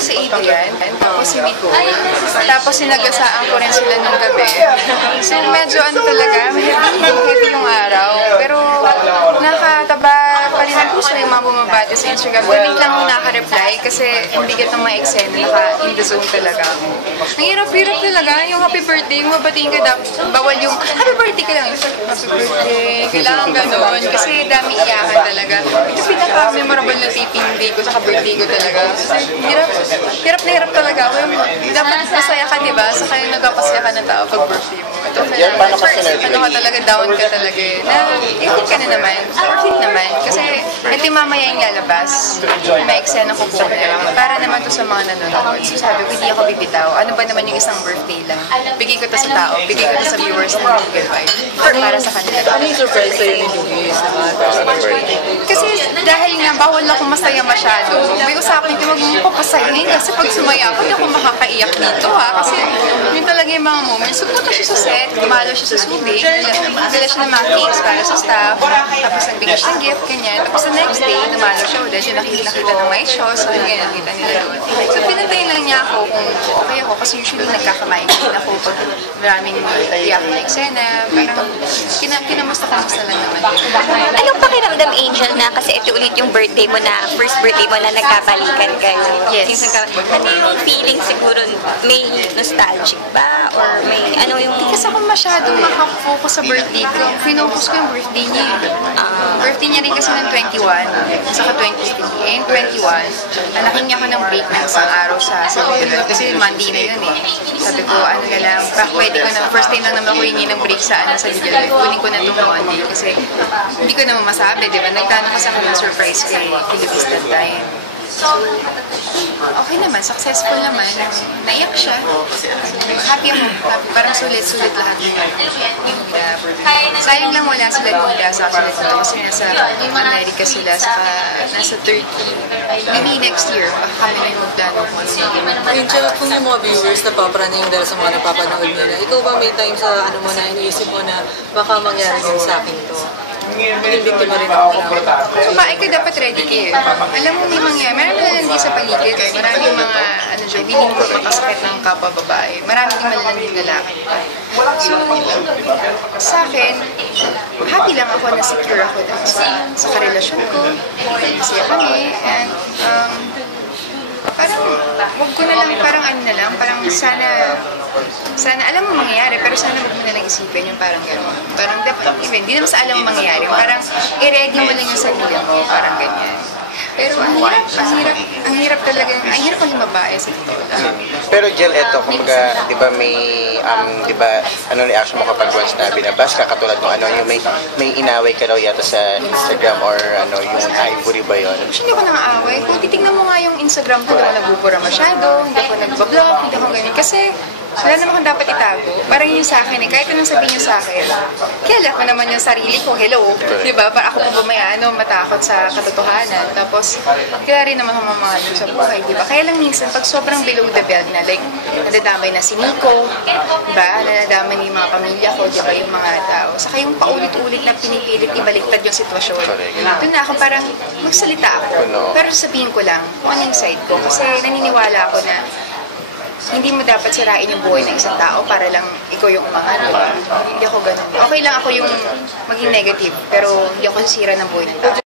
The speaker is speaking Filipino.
si Adrian, tapos si Nicole, tapos sinagasaan ko rin sila nung gabi. So medyo ano talaga, heavy yung araw. Pero nakataba pa rin ang puso yung mga bumabati sa Instagram. Galing lang ako naka-reply kasi ang bigat ng mga eksena, naka-in the zone talaga ako. Ang hirap-hirap talaga, yung happy birthday, yung mabatiin ka bawal yung happy birthday ka lang, yung happy birthday, kailangan ganun. Kasi dami iyakan talaga. Ito pinaka-memorable na taping day ko, saka birthday ko talaga. Hirap na hirap talaga ako. Dapat masaya ka, diba? Saka yung nagkapasaya ka ng tao pag birthday mo. Ito ano ka talaga, down ka talaga eh. Itik ka na naman, worth it naman. Kasi ito yung mamaya yung lalabas. May eksena ko po para naman to sa mga nanonood. So sabi ko, hindi ako bibitaw. Ano ba naman yung isang birthday lang? Bigay ko to sa tao, bigay ko to sa viewers ng Google Wide. Para sa kanila. Ano yung surprise sa'yo ni Luis? Kasi dahil nga bawal ako masaya masyado, may usapin ko huwag mo papasayahin kasi pag sumaya ako, hindi ako makakaiyak dito ha. Kasi yun talaga yung mga moments. So punta siya sa set, gumalo siya sa subing, dala siya ng mga cakes para sa staff, tapos nagbigay siya ng gift, ganyan. Tapos the next day, dumalo siya ulit, yung nakita ng my show, so ganyan, nakita nila doon. So pinantayin lang niya ako kung okay ako, kasi usually nagkakamaigin ako pag maraming iyak na eksena, parang kinamusta-kamusta lang naman. Anong pakiramdam, Angel, na kasi ito ulit yung birthday mo na, first birthday mo na nagkabalikan kayo? Yes. Ano yung feeling siguro, may nostalgic ba? Or may ano yung... Hindi kasi ako masyadong makafocus sa birthday ko. Finokus ko yung birthday niya. Birthday niya rin kasi ng 21, saka 23. And 21, nalaking niya ako ng break ng isang araw sa Google. Kasi Monday na yun eh. Sabi ko, ano na lang, pwede ko na, first time lang naman ako hingi ng break sa Google. Kunin ko na itong Monday kasi hindi ko naman masabi, di ba? Nagtanong kasi ako ng surprise kay Luis that time. So, okay naman, successful naman. Naiyak siya. Happy ako. Parang sulit-sulit lahat yung sayang lang wala sila nila sa actually dito kasi nasa America sila, saka nasa Turkey. Maybe next year, kami na yung plano ko. Angel, kung yung mga viewers napapraning dahil sa mga napapanood nila, ikaw ba may time sa ano mo na iniisip mo na baka mangyari din sa akin to? Biktima rin ako na. Ikaw dapat ready kayo. Alam mo may mangyayari. Marami na lang di sa paligid. Maraming mga, ano dyan, willing mo makasakit ng kapwa babae. Marami din malalang lalaki. So, sa akin, happy lang ako na secure ako dun sa karelasyon ko. Masaya kami. And, parang, wag ko na lang, parang ano na lang, parang sana alam mo mangyayari, pero sana wag mo na lang isipin yung parang gano'n. Parang dapat, even, di naman sa alam mo mangyayari, parang i-ready mo lang yung sarili mo, parang ganyan. Pero ang hirap talaga, ang hirap maging babae sa totoo lang. Pero Jill, eto, kumbaga, di ba may, di ba, ano reaction mo kapag once na binabas ka, katulad mo, ano, yung may inaway ka daw yata sa Instagram or ano, yung Ivory ba yun? Hindi ako nang-aaway. Kung titignan mo nga yung Instagram ko, hindi ako nagbubura masyado, hindi ako nagbablog, hindi ako ganyan. Kasi wala naman akong dapat itago. Parang yun sa akin eh, kahit anong sabihin niyo sa akin, kilala ko naman yung sarili ko, hello, di ba? Para ako po ba may matakot sa katotohanan. Tapos, kaya rin naman ako mamahal sa buhay, di ba? Kaya lang minsan, pag sobrang below the belt na, like, nadadamay na si Nico, di ba? Nadadamay na yung mga pamilya ko, di ba? Yung mga tao. Saka yung paulit-ulit na pinipilit, ibaliktad yung sitwasyon. Doon na ako parang magsalita ako. Pero sabihin ko lang, kung ano yung side ko. Kasi naniniwala ako na hindi mo dapat sirain yung buhay ng isang tao para lang ikaw yung umangat, diba? Hindi ako ganun. Okay lang ako yung maging negative, pero hindi ako sisira ng buhay ng tao.